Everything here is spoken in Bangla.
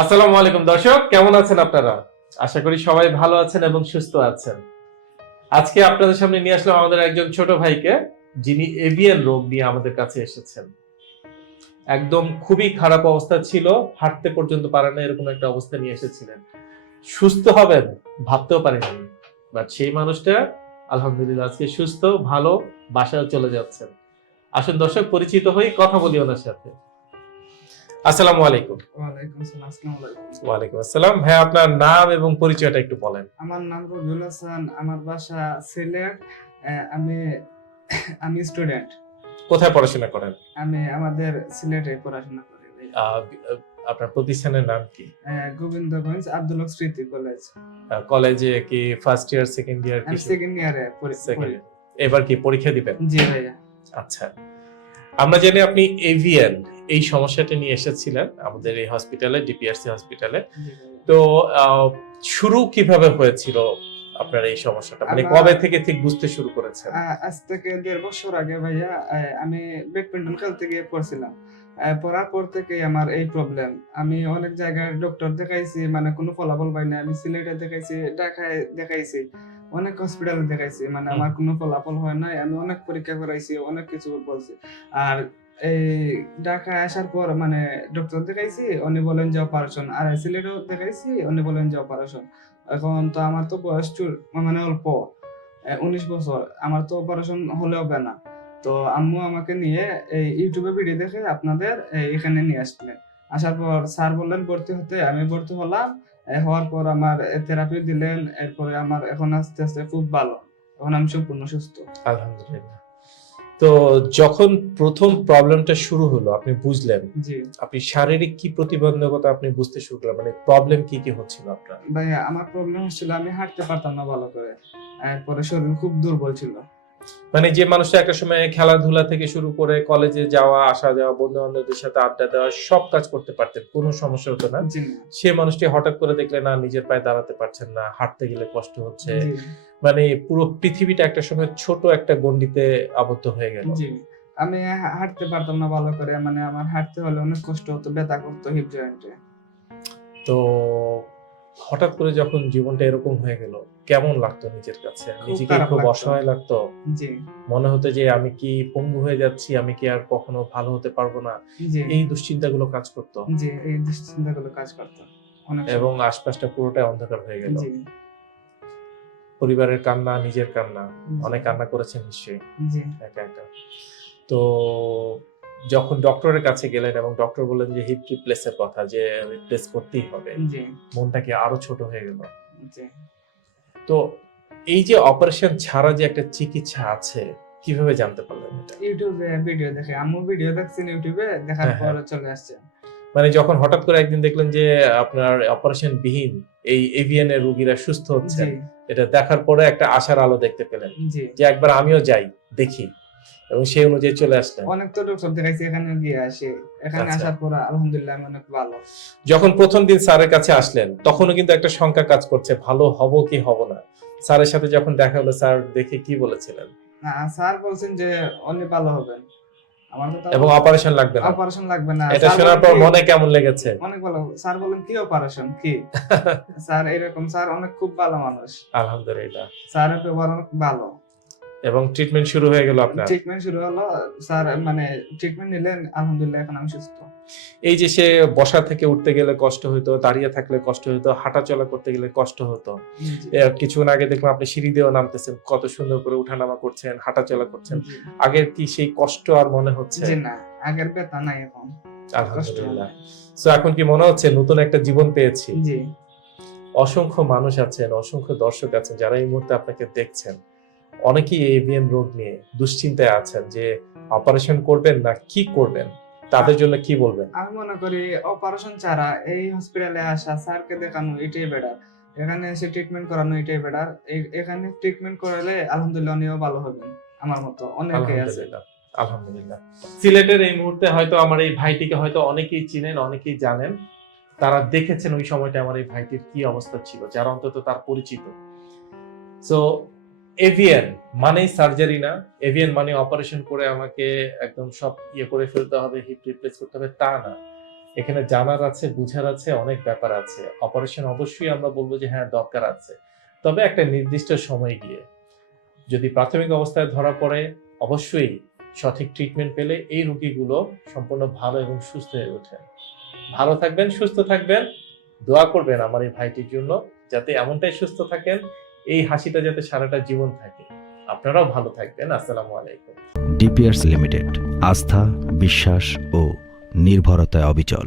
আসসালামু আলাইকুম দর্শক, কেমন আছেন আপনারা? আশা করি সবাই ভালো আছেন এবং সুস্থ আছেন। আজকে আপনাদের সামনে নিয়ে আসলাম আমাদের একজন ছোট ভাইকে, যিনি এভিয়ান রোগ নিয়ে আমাদের কাছে এসেছেন। একদম খুবই খারাপ অবস্থা ছিল, হাঁটতে পর্যন্ত পারে না এরকম একটা অবস্থা নিয়ে এসেছিলেন। সুস্থ হবেন, ভাবতেও পারেনি বাট সেই মানুষটা, আলহামদুলিল্লাহ, আজকে সুস্থ, ভালো বাসায় চলে যাচ্ছেন। আসুন দর্শক, পরিচিত হই, কথা বলি ওনার সাথে। আসসালামু আলাইকুম। ওয়ালাইকুম আসসালাম হ্যাঁ আপনার নাম এবং পরিচয়টা একটু বলেন। আমার নাম রবিউল হাসান আমার বাসা সিলেট। আমি আমি স্টুডেন্ট। কোথায় পড়াশোনা করেন? আমি আমাদের সিলেটে পড়াশোনা করি আপনার প্রতিষ্ঠানের নাম কি? গোবিন্দগঞ্জ আব্দুল স্মৃতি কলেজ। কলেজে কি ফার্স্ট ইয়ার সেকেন্ড ইয়ার কি সেকেন্ড ইয়ারে। এবার কি পরীক্ষা দিবেন? জি ভাইয়া। আচ্ছা। আমরা জানি আপনি এভিএন এই সমস্যাটা নিয়ে এসেছিলেন আমাদের এই হসপিটালে ডিপিআরসি হসপিটালে তো শুরু কীভাবে হয়েছিল আপনার এই সমস্যাটা? মানে কবে থেকে ঠিক বুঝতে শুরু করেছেন? আজ থেকে দেড় বছর আগে ভাইয়া আমি ব্যাডমিন্টন খেলতে গিয়ে পড়ছিলাম। পড়ার পর থেকে আমার এই প্রবলেম আমি অনেক জায়গায় ডক্টর দেখাইছি মানে কোনো ফলাফল পাই না আমি সিলেটে দেখাইছি ঢাকায় দেখাইছি। অনেক হসপিটালে দেখাইছি মানে আমার কোনো ফলাফল হয় নাই আমি অনেক পরীক্ষা করাইছি অনেক কিছু বলছি। আর এই ঢাকায় আসার পর মানে ডক্টর দেখাইছি উনি বলেন যে অপারেশন আর সিলেটেও দেখাইছি উনি বলেন যে অপারেশন এখন তো আমার তো বয়স মানে অল্প উনিশ বছর আমার তো অপারেশন হলে হবে না তো আম্মু আমাকে নিয়ে এই ইউটিউবে ভিডিও দেখে আপনাদের এখানে নিয়ে আসলেন। আসার পর স্যার বললেন ভর্তি হতে আমি ভর্তি হলাম হওয়ার পর আমার থেরাপি দিলেন এরপরে আমার এখন আস্তে আস্তে খুব ভালো। এখন আমি সম্পূর্ণ সুস্থ। আলহামদুলিল্লাহ। তো যখন প্রথম প্রবলেমটা শুরু হলো আপনি বুঝলেন জি। আপনি শারীরিক কি প্রতিবন্ধকতা আপনি বুঝতে শুরু করলেন? মানে প্রবলেম কি কি হচ্ছিল আপনার? ভাই আমার প্রবলেম হচ্ছিল আমি হাঁটতে পারতাম না ভালো করে। এরপরে শরীর খুব দুর্বল ছিল। মানে যে মানুষটা একটা সময় খেলাধুলা থেকে শুরু করে কলেজে যাওয়া আসা যাওয়া বন্ধু বান্ধবদের সাথে আড্ডা দেওয়া সব কাজ করতে পারতেন কোনো সমস্যা হতো না। সে মানুষটি হঠাৎ করে দেখলে না নিজের পায়ে দাঁড়াতে পারছেন না হাঁটতে গেলে কষ্ট হচ্ছে। মানে পুরো পৃথিবীটা একটা সময় ছোট একটা গন্ডিতে আবদ্ধ হয়ে গেল। আমি হাঁটতে পারতাম না ভালো করে মানে আমার হাঁটতে হলে অনেক কষ্ট হতো ব্যথা করতো হিপ জয়েন্টে তো হঠাৎ করে যখন জীবনটা এরকম হয়ে গেল কেমন লাগতো নিজের কাছে? নিজেকে খুব লাগতো। অসহায় লাগতো? মনে হতো যে আমি কি পঙ্গু হয়ে যাচ্ছি আমি কি আর কখনো ভালো হতে পারব না? এই দুশ্চিন্তাগুলো কাজ করতো। এই দুশ্চিন্তাগুলো কাজ করতো। এবং আশপাশটা পুরোটাই অন্ধকার হয়ে গেল। পরিবারের কান্না নিজের কান্না। অনেক কান্না করেছেন নিশ্চয়ই। একা একা। তো যখন ডক্টরের কাছে গেলেন এবং ডক্টর বললেন যে হিপ রিপ্লেসের কথা যে রিপ্লেস করতেই হবে। জি। মনটা কি আরও ছোট হয়ে গেল? তো এই যে অপারেশন ছাড়া যে একটা চিকিৎসা আছে কীভাবে জানতে পারলেন এটা? ইউটিউবে ভিডিও দেখে। আম্মু ভিডিও দেখছেন ইউটিউবে দেখার হ্যাঁ, পর হ্যাঁ। চলে আসছে। মানে যখন হঠাৎ করে একদিন দেখলেন যে আপনার অপারেশন বিহীন এই এভিএন এর রোগীরা সুস্থ হচ্ছে এটা দেখার পরে একটা আশার আলো দেখতে পেলেন। যে একবার আমিও যাই দেখি। এবং সেই অনুযায়ী চলে আসলেন। অনেক তো ডক্টর দেখাইছি এখানে গিয়ে আসি। এখানে আচ্ছা। আসার পর আলহামদুলিল্লাহ আমি অনেক ভালো। যখন প্রথম দিন স্যারের কাছে আসলেন তখনও কিন্তু একটা শঙ্কা কাজ করছে ভালো হব কি হব না? স্যারের সাথে যখন দেখা হলো স্যার দেখে কি বলেছিলেন? না স্যার বলছেন যে অনেক ভালো হবেন। এবং অপারেশন লাগবে না। অপারেশন লাগবে না। এটা শোনার পর মনে কেমন লেগেছে? অনেক ভালো। স্যার বলেন কি অপারেশন কি? স্যার এরকম স্যার অনেক খুব ভালো মানুষ। আলহামদুলিল্লাহ। স্যারের ব্যবহার অনেক ভালো। এবং ট্রিটমেন্ট শুরু হয়ে গেল আপনার? ট্রিটমেন্ট শুরু হলো স্যার মানে ট্রিটমেন্ট নিলেন আলহামদুলিল্লাহ এখন আমি সুস্থ। এই যে সে বসা থেকে উঠতে গেলে কষ্ট হতো দাঁড়িয়ে থাকলে কষ্ট হতো হাঁটা চলা করতে গেলে কষ্ট হতো। কিছুক্ষণ আগে দেখলাম আপনি সিঁড়ি দিয়েও নামতেছেন কত সুন্দর করে উঠানামা করছেন হাঁটা চলা করছেন আগের কি সেই কষ্ট আর মনে হচ্ছে? না আগের ব্যথা নাই এখন। আলহামদুলিল্লাহ। তো এখন কি মনে হচ্ছে নতুন একটা জীবন পেয়েছি? জি। অসংখ্য মানুষ আছেন অসংখ্য দর্শক আছেন যারা এই মুহূর্তে আপনাকে দেখছেন। অনেকেই এভিএন রোগ নিয়ে দুশ্চিন্তায় আছেন যে অপারেশন করবেন না কি করবেন? তাদের জন্য কি বলবেন? আমি মনে করি অপারেশন ছাড়া এই হসপিটালে আসা স্যারকে দেখানো এটাই বেটার এখানে এসে ট্রিটমেন্ট করানো এটাই বেটার এখানে ট্রিটমেন্ট করালে আলহামদুলিল্লাহ উনিও ভালো হবেন আমার মতো অনেকেই আছে। আলহামদুলিল্লাহ সিলেটের এই মুহূর্তে হয়তো আমার এই ভাইটিকে হয়তো অনেকেই চিনেন অনেকেই জানেন। তারা দেখেছেন ওই সময়টা আমার এই ভাইটির কি অবস্থা ছিল যারা অন্তত তার পরিচিত। সো এভিএন মানেই সার্জারি না। এভিএন মানে অপারেশন করে আমাকে একদম সব ইয়ে করে ফেলতে হবে, হিপ রিপ্লেস করতে হবে, তা না। এখানে জানার আছে, বুঝার আছে, অনেক ব্যাপার আছে। অপারেশন অবশ্যই আমরা বলব যে হ্যাঁ দরকার আছে। তবে একটা নির্দিষ্ট সময় গিয়ে যদি প্রাথমিক অবস্থায় ধরা পড়ে, অবশ্যই সঠিক ট্রিটমেন্ট পেলে এই রোগীগুলো সম্পূর্ণ ভালো এবং সুস্থ হয়ে ওঠে ভালো থাকবেন, সুস্থ থাকবেন। দোয়া করবেন আমার এই ভাইটির জন্য, যাতে এমনটাই সুস্থ থাকেন এই হাসিটা যাতে সারাটা জীবন থাকে। আপনারাও ভালো থাকবেন। আসসালামু আলাইকুম। ডিপিয়ার্স লিমিটেড, আস্থা, বিশ্বাস ও নির্ভরতায় অবিচল।